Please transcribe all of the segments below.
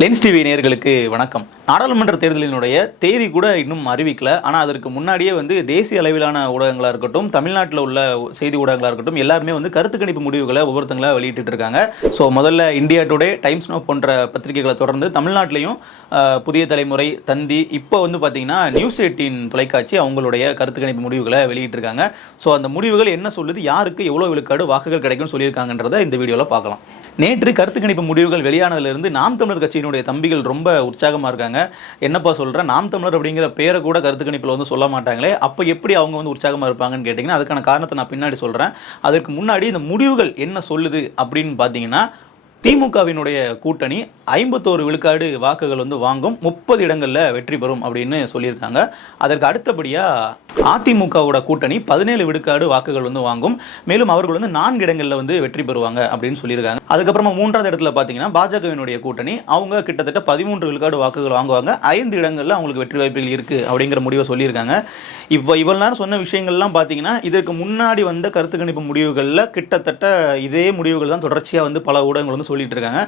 Lens TV நேர்களுக்கு வணக்கம். நாடாளுமன்ற தேர்தலினுடைய தேதி கூட இன்னும் அறிவிக்கல. ஆனால் அதற்கு முன்னாடியே வந்து தேசிய அளவிலான ஊடகங்களாக இருக்கட்டும் தமிழ்நாட்டில் உள்ள செய்தி ஊடகங்களாக இருக்கட்டும் எல்லாருமே வந்து கருத்து கணிப்பு முடிவுகளை ஒவ்வொருத்தங்களாக வெளியிட்டு இருக்காங்க. ஸோ முதல்ல இந்தியா டுடே டைம்ஸ் நோ போன்ற பத்திரிகைகளை தொடர்ந்து தமிழ்நாட்டிலையும் புதிய தலைமுறை தந்தி இப்போ வந்து பார்த்தீங்கன்னா நியூஸ் எயிட்டின் தொலைக்காட்சி அவங்களுடைய கருத்து கணிப்பு முடிவுகளை வெளியிட்டிருக்காங்க ஸோ அந்த முடிவுகள் என்ன சொல்லுது யாருக்கு எவ்வளோ விழுக்காடு வாக்குகள் கிடைக்கும்னு சொல்லியிருக்காங்கன்றதை இந்த வீடியோவில் பார்க்கலாம். நேற்று கருத்து கணிப்பு முடிவுகள் வெளியானதுலேருந்து நாம் தமிழர் கட்சியினுடைய தம்பிகள் ரொம்ப உற்சாகமாக இருக்காங்க. என்னப்பா சொல்கிறேன் நாம் தமிழர் அப்படிங்கிற பேரை கூட கருத்து கணிப்பில் வந்து சொல்ல மாட்டாங்களே. அப்போ எப்படி அவங்க வந்து உற்சாகமாக இருப்பாங்கன்னு கேட்டிங்கன்னா அதுக்கான காரணத்தை நான் பின்னாடி சொல்கிறேன் அதற்கு முன்னாடி இந்த முடிவுகள் என்ன சொல்லுது அப்படின்னு பார்த்தீங்கன்னா திமுகவினுடைய கூட்டணி ஐம்பத்தோரு விழுக்காடு வாக்குகள் வந்து வாங்கும் முப்பது இடங்களில் வெற்றி பெறும் அப்படின்னு சொல்லியிருக்காங்க. அதற்கு அடுத்தபடியாக அதிமுகவோட கூட்டணி பதினேழு விழுக்காடு வாக்குகள் வந்து வாங்கும். மேலும் அவர்கள் வந்து நான்கு இடங்களில் வந்து வெற்றி பெறுவாங்க அப்படின்னு சொல்லியிருக்காங்க. அதுக்கப்புறமா மூன்றாவது இடத்துல பார்த்தீங்கன்னா பாஜகவினுடைய கூட்டணி. அவங்க கிட்டத்தட்ட பதிமூன்று விழுக்காடு வாக்குகள் வாங்குவாங்க. ஐந்து இடங்களில் அவங்களுக்கு வெற்றி வாய்ப்புகள் இருக்குது அப்படிங்கிற முடிவை சொல்லியிருக்காங்க. இப்போ இவ்வளோ நேரம் சொன்ன விஷயங்கள்லாம் பார்த்தீங்கன்னா இதற்கு முன்னாடி வந்த கருத்து கணிப்பு முடிவுகளில் கிட்டத்தட்ட இதே முடிவுகள் தான் தொடர்ச்சியாக வந்து பல ஊடகங்கள் வந்து சொல்லிட்டு இருக்காங்க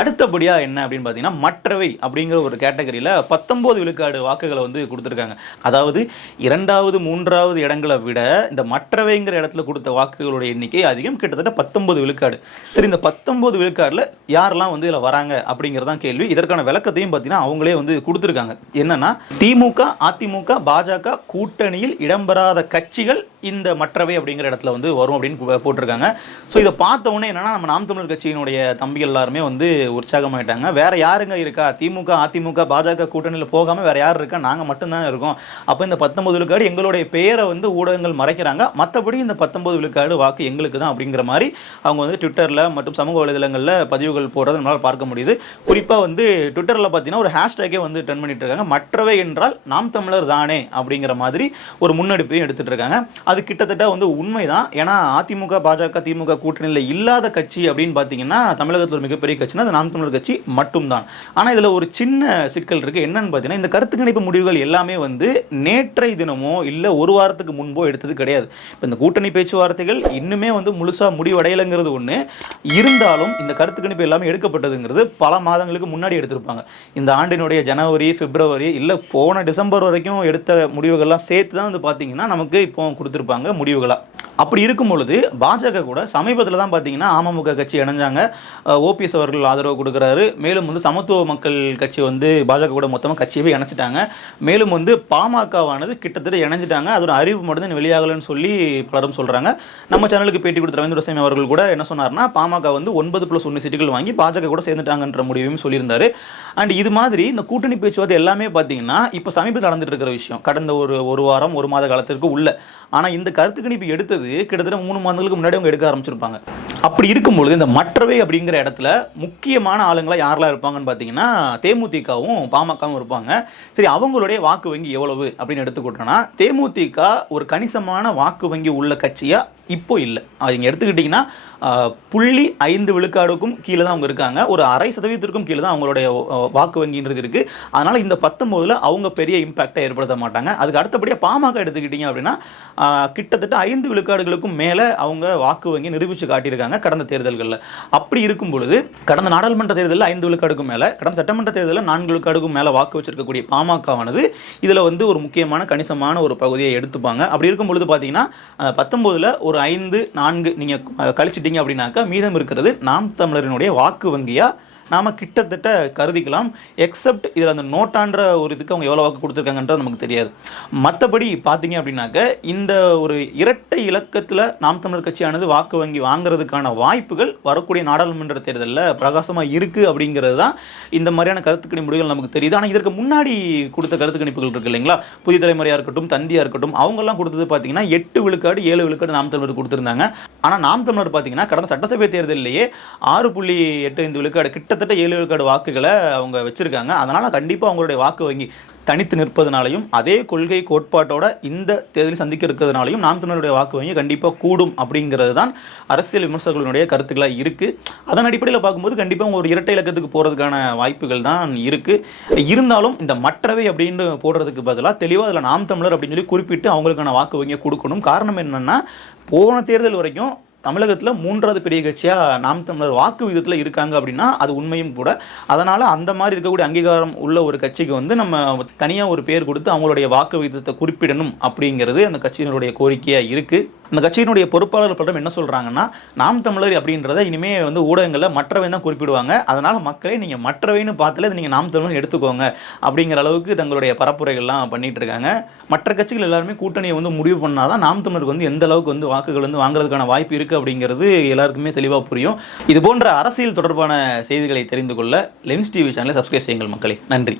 அடுத்தபடியாக என்ன அப்படின்னு பார்த்தீங்கன்னா மற்றவை அப்படிங்கிற ஒரு கேட்டகரியில் பத்தொம்போது விழுக்காடு வாக்குகளை வந்து கொடுத்துருக்காங்க. அதாவது இரண்டாவது மூன்றாவது இடங்களை விட இந்த மற்றவைங்கிற இடத்துல கொடுத்த வாக்குகளுடைய எண்ணிக்கை அதிகம். கிட்டத்தட்ட பத்தொன்பது விழுக்காடு. சரி இந்த பத்தொன்பது விழுக்காடில் யாரெல்லாம் வந்து இதில் வராங்க அப்படிங்கிறதான் கேள்வி. இதற்கான விளக்கத்தையும் பார்த்தீங்கன்னா அவங்களே வந்து கொடுத்துருக்காங்க. என்னன்னா திமுக அதிமுக பாஜக கூட்டணியில் இடம்பெறாத கட்சிகள் இந்த மற்றவை அப்படிங்கிற இடத்துல வந்து வரும் அப்படின்னு போட்டிருக்காங்க. ஸோ இதை பார்த்த உடனே என்னன்னா நம்ம நாம் தமிழர் கட்சியினுடைய தம்பி எல்லாருமே வந்து உற்சாகமாயிட்டாங்க. வேற யாருங்க இருக்கா? திமுக அதிமுக பாஜக கூட்டணியில் போகாம வேற யார் இருக்கா? நாங்கள் மட்டும்தான் இருக்கோம். அப்போ இந்த பத்தொன்பது விழுக்காடு எங்களுடைய பெயரை வந்து ஊடகங்கள் மறைக்கிறாங்க. மற்றபடி இந்த பத்தொன்பது விழுக்காடு வாக்கு எங்களுக்கு தான் அப்படிங்கிற மாதிரி அவங்க வந்து ட்விட்டரில் மற்றும் சமூக வலைதளங்களில் பதிவுகள் போடுறது நம்மளால் பார்க்க முடியுது. குறிப்பாக வந்து ட்விட்டரில் பார்த்தீங்கன்னா ஒரு ஹேஷ்டேக்கே வந்து ட்ரெண்ட் பண்ணிட்டு இருக்காங்க. மற்றவை என்றால் நாம் தமிழர் தானே அப்படிங்கிற மாதிரி ஒரு முன்னெடுப்பையும் எடுத்துட்டு இருக்காங்க. அது கிட்டத்தட்ட வந்து உண்மைதான். ஏன்னா அதிமுக பாஜக திமுக கூட்டணியில் இல்லாத கட்சி அப்படின்னு பார்த்தீங்கன்னா தமிழகத்தில் ஒரு மிகப்பெரிய கட்சினா அது நாம் தமிழர் கட்சி மட்டும்தான். ஆனால் இதில் ஒரு சின்ன சிக்கல் இருக்குது என்னன்னு பார்த்தீங்கன்னா இந்த கருத்து கணிப்பு முடிவுகள் எல்லாமே வந்து நேற்றைய தினமோ இல்லை ஒரு வாரத்துக்கு முன்போ எடுத்தது கிடையாது. இப்போ இந்த கூட்டணி பேச்சுவார்த்தைகள் இன்னுமே வந்து முழுசாக முடிவடையலைங்கிறது ஒன்று இருந்தாலும் இந்த கருத்து கணிப்பு எல்லாமே எடுக்கப்பட்டதுங்கிறது பல மாதங்களுக்கு முன்னாடி எடுத்திருப்பாங்க. இந்த ஆண்டினுடைய ஜனவரி பிப்ரவரி இல்லை போன டிசம்பர் வரைக்கும் எடுத்த முடிவுகள்லாம் சேர்த்து தான் வந்து பார்த்தீங்கன்னா நமக்கு இப்போ கொடுத்துருப்பாங்க முடிவுகளாக அப்படி இருக்கும் பொழுது பாஜக கூட சமீபத்தில் தான் பார்த்தீங்கன்னா அமமுக கட்சி இணைஞ்சாங்க. ஓபிஎஸ் அவர்கள் ஆதரவு கொடுக்குறாரு. மேலும் வந்து சமத்துவ மக்கள் கட்சி வந்து பாஜக கூட மொத்தமாக கட்சியவே இணைச்சிட்டாங்க. மேலும் வந்து பாமகவானது கிட்டத்தட்ட இணைஞ்சிட்டாங்க. அதோட அறிவு மட்டும்தான் வெளியாகலைன்னு சொல்லி பலரும் சொல்கிறாங்க நம்ம சேனலுக்கு பேட்டி கொடுத்த ரவீந்திர சாமி அவர்கள் கூட என்ன சொன்னார்னா பாமக வந்து ஒன்பது ப்ளஸ் ஒன்று சீட்டுகள் வாங்கி பாஜக கூட சேர்ந்துட்டாங்கன்ற முடிவையும் சொல்லியிருந்தார். அண்ட் இது மாதிரி இந்த கூட்டணி பேச்சுவார்த்தை எல்லாமே பார்த்தீங்கன்னா இப்போ சமீபத்தில் நடந்துட்டு இருக்கிற விஷயம். கடந்த ஒரு ஒரு வாரம் ஒரு மாத காலத்திற்கு உள்ள. ஆனால் இந்த கருத்து கணிப்பு எடுத்தது கிட்டத்தட்ட மூணு மாதங்களுக்கு முன்னாடி அவங்க எடுக்க ஆரம்பிச்சிருப்பாங்க. அப்படி இருக்கும்பொழுது இந்த மற்றவை அப்படிங்கிற இடத்துல முக்கியமான ஆளுங்களாக யாரெல்லாம் இருப்பாங்கன்னு பார்த்தீங்கன்னா தேமுதிகவும் பாமகவும் இருப்பாங்க. சரி அவங்களுடைய வாக்கு வங்கி எவ்வளவு அப்படின்னு எடுத்துக்கிட்டோன்னா தேமுதிக ஒரு கணிசமான வாக்கு வங்கி உள்ள கட்சியாக இப்போ இல்லை. அவங்க எடுத்துக்கிட்டிங்கன்னா புள்ளி ஐந்து விழுக்காடுக்கும் கீழே தான் அவங்க இருக்காங்க. ஒரு அரை சதவீதத்திற்கும் கீழே தான் அவங்களுடைய வாக்கு வங்கின்றது இருக்குது அதனால் இந்த பத்தொம்போதில் அவங்க பெரிய இம்பேக்டை ஏற்படுத்த மாட்டாங்க. அதுக்கு அடுத்தபடியாக பாமக எடுத்துக்கிட்டிங்க அப்படின்னா கிட்டத்தட்ட ஐந்து விழுக்காடுகளுக்கும் மேலே அவங்க வாக்கு வங்கி நிரூபித்து காட்டியிருக்காங்க. கடந்த தேர்தல்களில். அப்படி இருக்கும் பொழுது கடந்த நாடாளுமன்ற தேர்தலில் ஐந்து விழுக்காடுக்கும் மேலே கடந்த சட்டமன்ற தேர்தலில் நான்கு விழுக்காடுக்கும் மேலே வாக்கு வச்சிருக்கக்கூடிய பாமகவானது இதில் வந்து ஒரு முக்கியமான கணிசமான ஒரு பகுதியை எடுத்துப்பாங்க. அப்படி இருக்கும் பொழுது பார்த்தீங்கன்னா பத்தொம்போதில் ஒரு ஐந்து நான்கு நீங்கள் கழிச்சிட்டிங்க அப்படின்னாக்கா மீதம் இருக்கிறது நாம் தமிழரினுடைய வாக்கு வங்கியாக நாம் கிட்டத்தட்ட கருதிக்கலாம் எக்ஸப்ட் இதில் அந்த நோட்டான்ற ஒரு இதுக்கு அவங்க எவ்வளோ வாக்கு கொடுத்துருக்காங்கன்றது நமக்கு தெரியாது. மற்றபடி பார்த்தீங்க அப்படின்னாக்க இந்த ஒரு இரட்டை இலக்கத்தில் நாம் தமிழர் கட்சியானது வாக்கு வங்கி வாங்குறதுக்கான வாய்ப்புகள் வரக்கூடிய நாடாளுமன்ற தேர்தலில் பிரகாசமாக இருக்குது அப்படிங்கிறது தான் இந்த மாதிரியான கருத்து கணிப்பு முடிவுகள் நமக்கு தெரியுது. ஆனால் இதற்கு முன்னாடி கொடுத்த கருத்து கணிப்புகள் இருக்கு இல்லைங்களா? புதிய தலைமுறையாக இருக்கட்டும் தந்தியாக இருக்கட்டும் அவங்கெல்லாம் கொடுத்தது பார்த்தீங்கன்னா எட்டு விழுக்காடு ஏழு விழுக்காடு நாம் தமிழர் கொடுத்துருந்தாங்க. ஆனால் நாம் தமிழர் பார்த்தீங்கன்னா கடந்த சட்டசபை தேர்தலிலேயே ஆறு புள்ளி எட்டு ஐந்து விழுக்காடு கிட்ட கிட்டத்தட்ட ஏழு விழுக்காடு வாக்குகளை அவங்க வச்சுருக்காங்க. அதனால் கண்டிப்பாக அவங்களுடைய வாக்கு வங்கி தனித்து நிற்பதனாலையும் அதே கொள்கை கோட்பாட்டோட இந்த தேர்தலில் சந்திக்க இருக்கிறதுனாலையும் நாம் தமிழருடைய வாக்கு வங்கி கண்டிப்பாக கூடும் அப்படிங்கிறது தான் அரசியல் விமர்சகர்களுடைய கருத்துக்களாக இருக்குது அதன் அடிப்படையில் பார்க்கும்போது கண்டிப்பாக ஒரு இரட்டை இலக்கத்துக்கு போகிறதுக்கான வாய்ப்புகள் தான் இருக்குது இருந்தாலும் இந்த மற்றவை அப்படின்னு போடுறதுக்கு பதிலாக தெளிவாக அதில் நாம் தமிழர் அப்படின்னு சொல்லி குறிப்பிட்டு அவங்களுக்கான வாக்கு வங்கியை கொடுக்கணும். காரணம் என்னென்னா போன தேர்தல் வரைக்கும் தமிழகத்தில் மூன்றாவது பெரிய கட்சியாக நாம் தமிழர் வாக்கு விகிதத்தில் இருக்காங்க அப்படின்னா அது உண்மையும் கூட. அதனால் அந்த மாதிரி இருக்கக்கூடிய அங்கீகாரம் உள்ள ஒரு கட்சிக்கு வந்து நம்ம தனியாக ஒரு பேர் கொடுத்து அவங்களுடைய வாக்கு விகிதத்தை குறிப்பிடணும் அப்படிங்கிறது அந்த கட்சியினுடைய கோரிக்கையாக இருக்குது அந்த கட்சியினுடைய பொறுப்பாளர் பலரும் என்ன சொல்கிறாங்கன்னா நாம் தமிழர் அப்படின்றத இனிமேல் வந்து ஊடகங்களில் மற்றவை தான் குறிப்பிடுவாங்க. அதனால் மக்களே நீங்கள் மற்றவைன்னு பார்த்துல இதை நீங்கள் நாம் தமிழர் எடுத்துக்கோங்க அப்படிங்கிற அளவுக்கு தங்களுடைய பரப்புரைகள்லாம் பண்ணிட்டு இருக்காங்க. மற்ற கட்சிகள் எல்லாருமே கூட்டணியை வந்து முடிவு பண்ணாதான் நாம் தமிழருக்கு வந்து எந்த அளவுக்கு வந்து வாக்குகள் வந்து வாங்குறதுக்கான வாய்ப்பு இருக்குது அப்படிங்கிறது எல்லாருக்குமே தெளிவாக புரியும். இது போன்ற அரசியல் தொடர்பான செய்திகளை தெரிந்து கொள்ள லென்ஸ் டிவி சேனலை சப்ஸ்கிரைப் செய்யுங்கள் மக்களே. நன்றி.